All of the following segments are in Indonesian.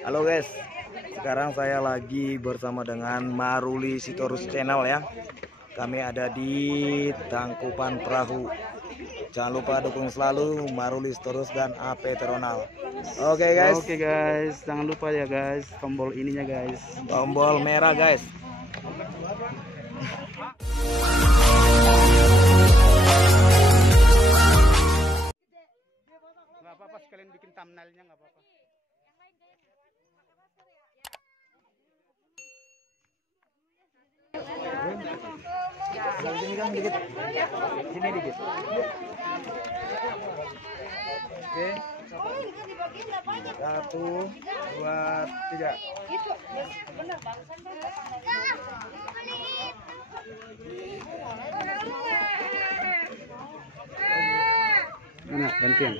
Halo guys, sekarang saya lagi bersama dengan Maruli Sitorus Channel ya. Kami ada di Tangkupan Perahu. Jangan lupa dukung selalu Maruli Sitorus dan AP Teronal. Oke guys. Oke guys, jangan lupa ya guys, tombol ininya guys. Tombol merah guys. Nggak apa-apa, sekalian bikin thumbnailnya nggak apa-apa. Sini kan dikit. Sini dikit. Oke. 1, 2, 3. Mana gantian?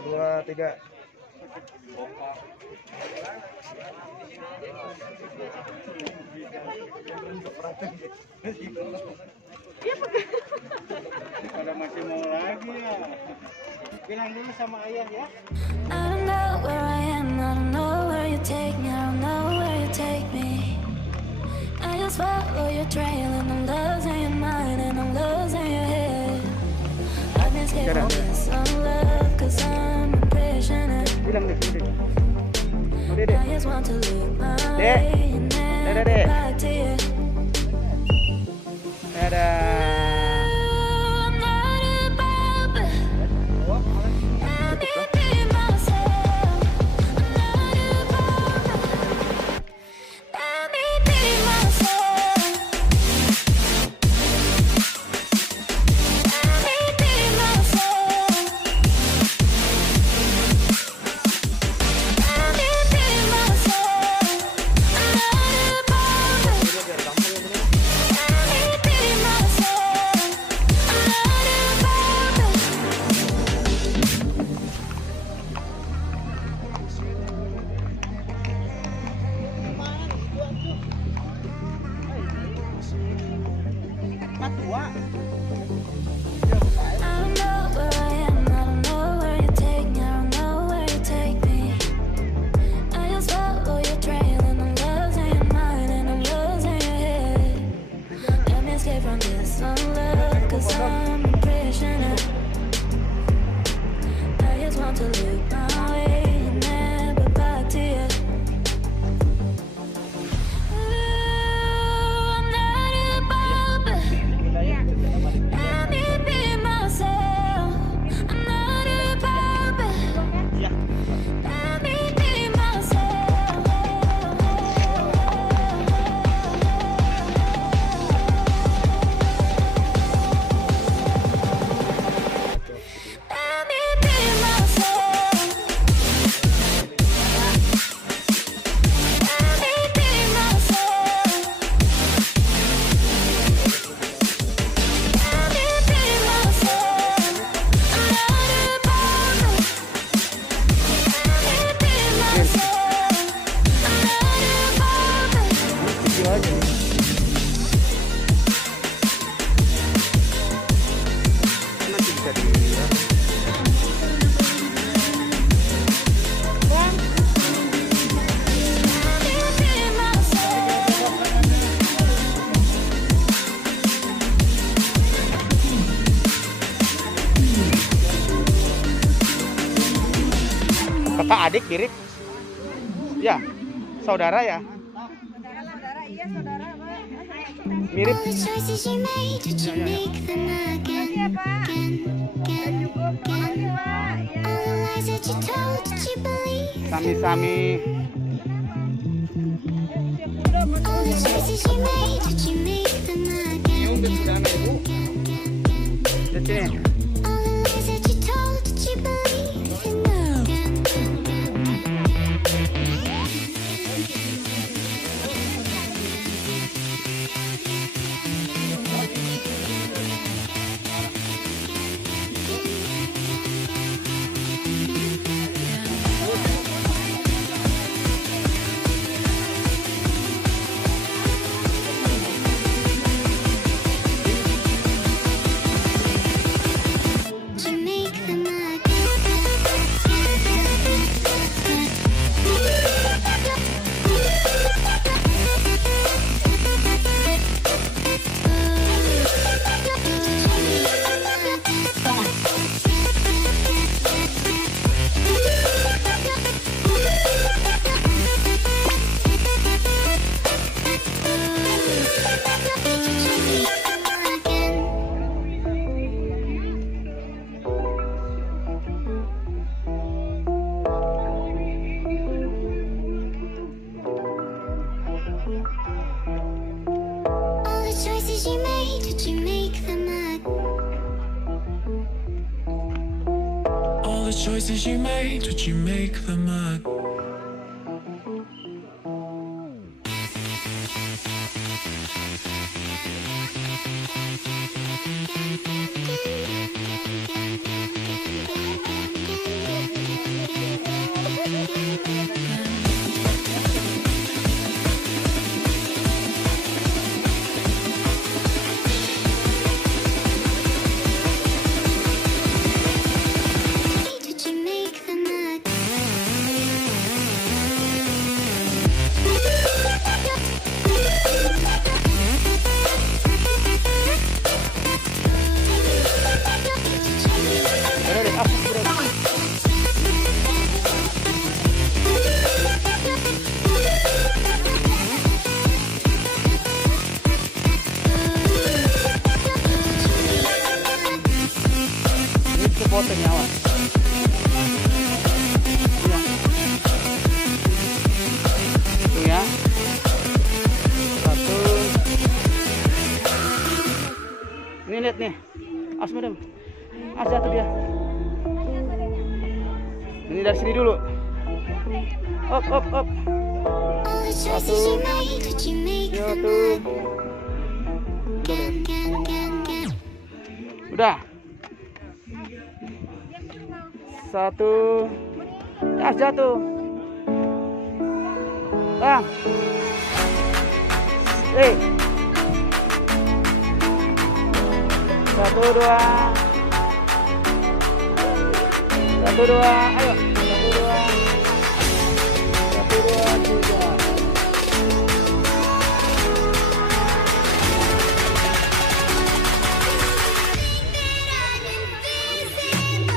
Dua, tiga. Kalau masih mau lagi ya, bilang dulu sama ayah ya. I don't know where I am, I don't know where you take me, I don't know where you take me. I just follow your trail and I'm losing your mind and I'm losing your head. I've been scared of this love cause I'm a prisoner. Bilang deh, I just want to look my way and never back to you. Dadah. Kakak adik mirip? Ya, saudara ya? Saudara, iya saudara, Pak. Mirip. All the choices you made, did you make them again, again, again? All the lies that you told, did you believe? Sami-sami. All the choices you made, did you make them again, again, again? Di sini. All the lies that you told, did you believe in again, the choices you made, would you make them up? Potong nyawa. Tuh ya. Satu. Ini lihat nih. As madam. As jatuh dia. Ini dari sini dulu. Up. Satu. Satu. Udah. Satu. As jatuh. Bang. Satu, dua. Satu, dua. Ayo. Satu, dua. Satu, dua, tiga.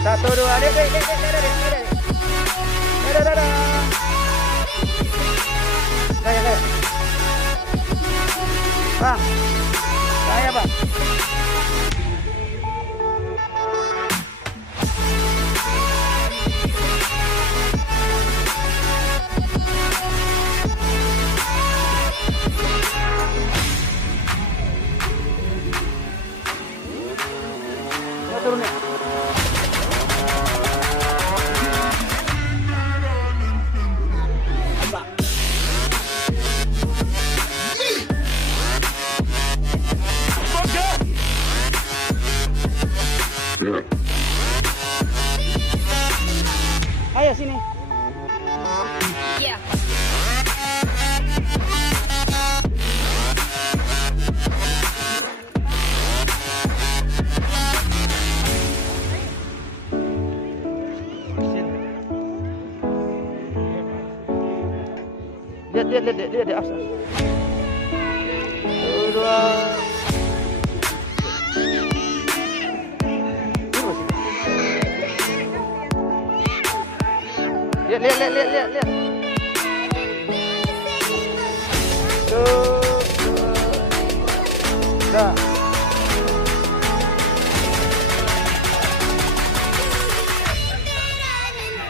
Satu, dua, dek. Kayak. Bang. Saya, Bang. Turun nih. Ayo sini. Yeah. Lihat asal. Dua. Lihat. Dah.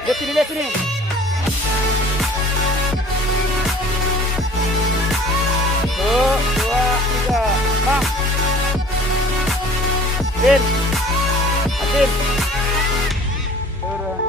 Lihat sini. Tuh, 2, 3. Bang. Atin. Turun.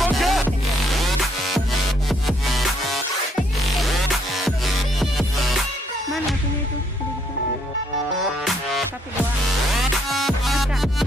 Oke. Mana sini itu? Satu doang. Satu doang.